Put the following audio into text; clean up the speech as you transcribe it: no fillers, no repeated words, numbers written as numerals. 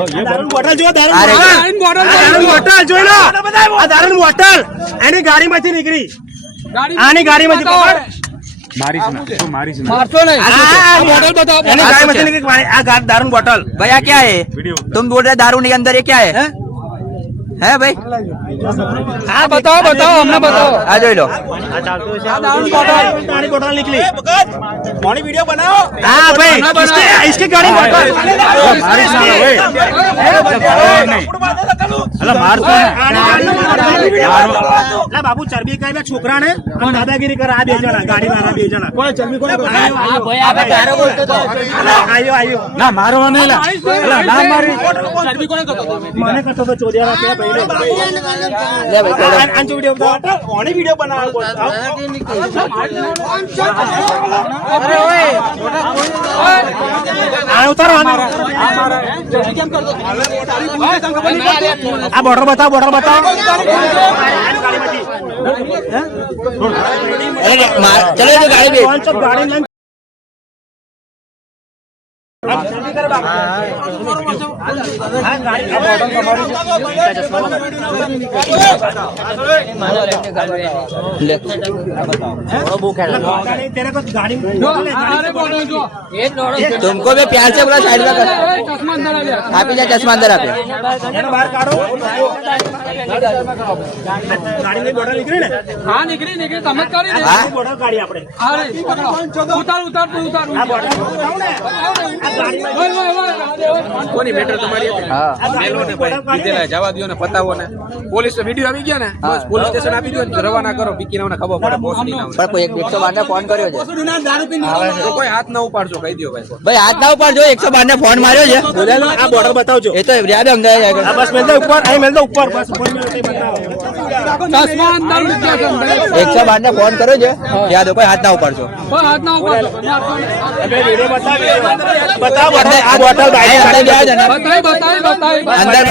bottle જો દારૂ bottle જોઈ લો આ દારૂ બોટલ એની ગાડીમાંથી નીકળી આની ગાડીમાંથી मारतो नहीं बोतल बताओ એની ગાડીમાંથી નીકળી આ દારૂ બોટલ भैया क्या है तुम बोल रहे दारू के अंदर ये क्या है है भाई हाँ बताओ बताओ हमने बताओ आ जो लो गाड़ी बोतल निकली कौन वीडियो बनाओ हाँ भाई इसके गाड़ी बोतल बाबू चरबी कई में छोकरा ने हम दादागिरी कर आ बेचना गाड़ी मारा बेचना कोई चरबी कोई आयो आयो ना मारो नहीं ला ना मारी चरबी कोने माने कतो तो चोरिया के पहले ले भाई अंचो वीडियो बता कौन वीडियो बना अरे ओए आ उतारो आ बॉर्डर बताओ चलो तो गाड़ी में कौन सा गाड़ी में तुमको भी प्यार से बोला साइड में आप ही चश्मा अंदर आप बाहर काढो गाड़ी में बोतल निकली ने हाँ निकली चमत्कारी बोतल गाड़ी આપણે अरे उतार આ બોટલ ઉતારો ને આ ગાડી કોની મેટર તમારી મેલો ને ભાઈ દીધેલા જવા દયો ને પતાવો ને પોલીસ વિડિયો આવી ગયા ને બસ પોલીસ સ્ટેશન આપી દો ને રવાના કરો બીકીનાઓને ખબર પડે બોસ ની નામ पर कोई 112 ने फोन કર્યો છે તો કોઈ હાથ ના ઉપાડજો કહી દયો ભાઈ ભાઈ હાથ ના ઉપાડજો 112 ને ફોન માર્યો છે આ બોર્ડર બતાવજો એ તો યાદ અમદાવાદ આ બસ મેલ દે ઉપર અહીં મેલ દે ઉપર બસ ઉપર મેલ દે બતાવો चश्मा अंदर 112 ने फोन કર્યો છે યાદ કોઈ હાથ ના ઉપાડજો हाथ ना ऊपर અબે વિડિયો બતાવો આ બોટલ ગાડી અંદર बताइए અંદર